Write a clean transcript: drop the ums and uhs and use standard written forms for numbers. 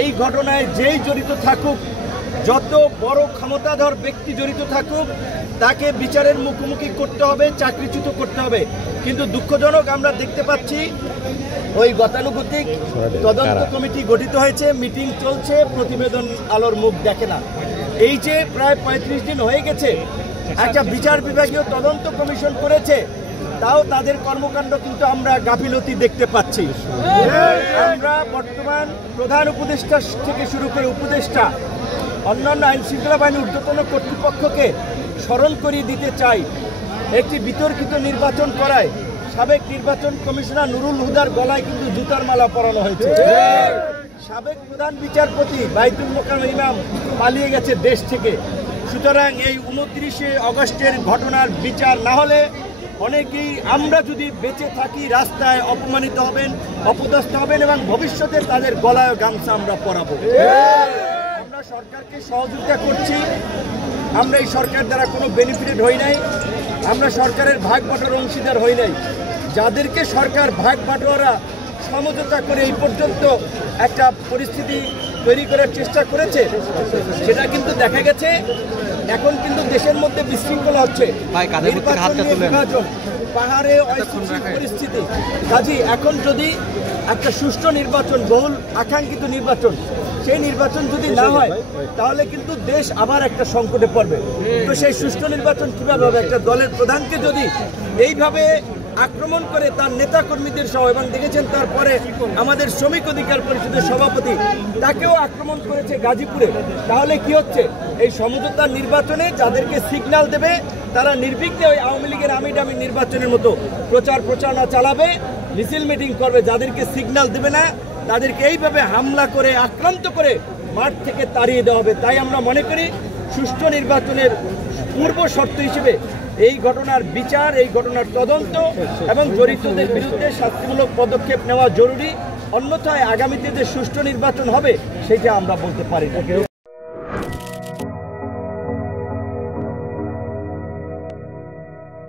এই ঘটনায় যেই জড়িত থাকুক, যত বড় ক্ষমতাধর ব্যক্তি জড়িত থাকুক, তাকে বিচারের মুখোমুখি করতে হবে, চাকরিচ্যুত করতে হবে। কিন্তু দুঃখজনক আমরা দেখতে পাচ্ছি ওই গতানুগতিক তদন্ত কমিটি গঠিত হয়েছে, মিটিং চলছে, প্রতিবেদন আলোর মুখ দেখে না। এই যে প্রায় 35 দিন হয়ে গেছে, একটা বিচার বিভাগীয় তদন্ত কমিশন করেছে, তাও তাদের কর্মকাণ্ড কিন্তু আমরা গাফিলতি দেখতে পাচ্ছি। আমরা বর্তমান প্রধান উপদেষ্টা থেকে শুরু করে উপদেষ্টা, অন্যান্য আইন শৃঙ্খলা বাহিনীর ঊর্ধ্বতন কর্তৃপক্ষকে স্মরণ করিয়ে দিতে চাই, একটি বিতর্কিত নির্বাচন করায় সাবেক নির্বাচন কমিশনার নুরুল হুদার গলায় কিন্তু জুতার মালা পরানো হয়েছে। সাবেক প্রধান বিচারপতি বাইতুল মোকাররম ইমাম পালিয়ে গেছে দেশ থেকে। সুতরাং এই 29শে আগস্টের ঘটনার বিচার না হলে অনেকেই আমরা যদি বেঁচে থাকি রাস্তায় অপমানিত হবেন, অপদস্থ হবেন এবং ভবিষ্যতে তাদের গলায় গামছা আমরা পরাবো। আমরা সরকারকে সহযোগিতা করছি, আমরা এই সরকার দ্বারা কোনো বেনিফিটেড হই নাই, আমরা সরকারের ভাগ বাটোয়ার অংশীদার হই নাই। যাদেরকে সরকার ভাগ বাটোয়ারা সমঝোতা করে এই পর্যন্ত একটা পরিস্থিতি তৈরি করার চেষ্টা করেছে, সেটা কিন্তু দেখা গেছে এখন কিন্তু দেশের মধ্যে বিশৃঙ্খলা হচ্ছে, নির্বাচন, পাহাড়ে অস্থিতিশীল পরিস্থিতি। কাজী এখন যদি একটা সুষ্ঠু নির্বাচন, বহুল আকাঙ্ক্ষিত নির্বাচন, সেই নির্বাচন যদি না হয় তাহলে কিন্তু দেশ আবার একটা সংকটে পড়বে। তো সেই সুষ্ঠু নির্বাচন কিভাবে হবে? একটা দলের প্রধানকে যদি এইভাবে আক্রমণ করে তার নেতা কর্মীদের সহ, এবং দেখেছেন তারপরে আমাদের শ্রমিক অধিকার পরিষদের সভাপতি তাকেও আক্রমণ করেছে গাজীপুরে, তাহলে কি হচ্ছে? এই সমঝোতার নির্বাচনে যাদেরকে সিগন্যাল দেবে তারা নির্বিঘ্নে ওই আওয়ামী লীগের আমি ডামি নির্বাচনের মতো প্রচার প্রচারণা চালাবে, মিছিল মিটিং করবে। যাদেরকে সিগন্যাল দেবে না তাদেরকে এইভাবে হামলা করে আক্রান্ত করে মাঠ থেকে তাড়িয়ে দেওয়া হবে। তাই আমরা মনে করি সুষ্ঠু নির্বাচনের পূর্ব শর্ত হিসেবে এই ঘটনার বিচার, এই ঘটনার তদন্ত এবং জড়িতদের বিরুদ্ধে শাস্তিমূলক পদক্ষেপ নেওয়া জরুরি। অন্যথায় আগামীতে যে সুষ্ঠু নির্বাচন হবে সেটা আমরা বলতে পারি না।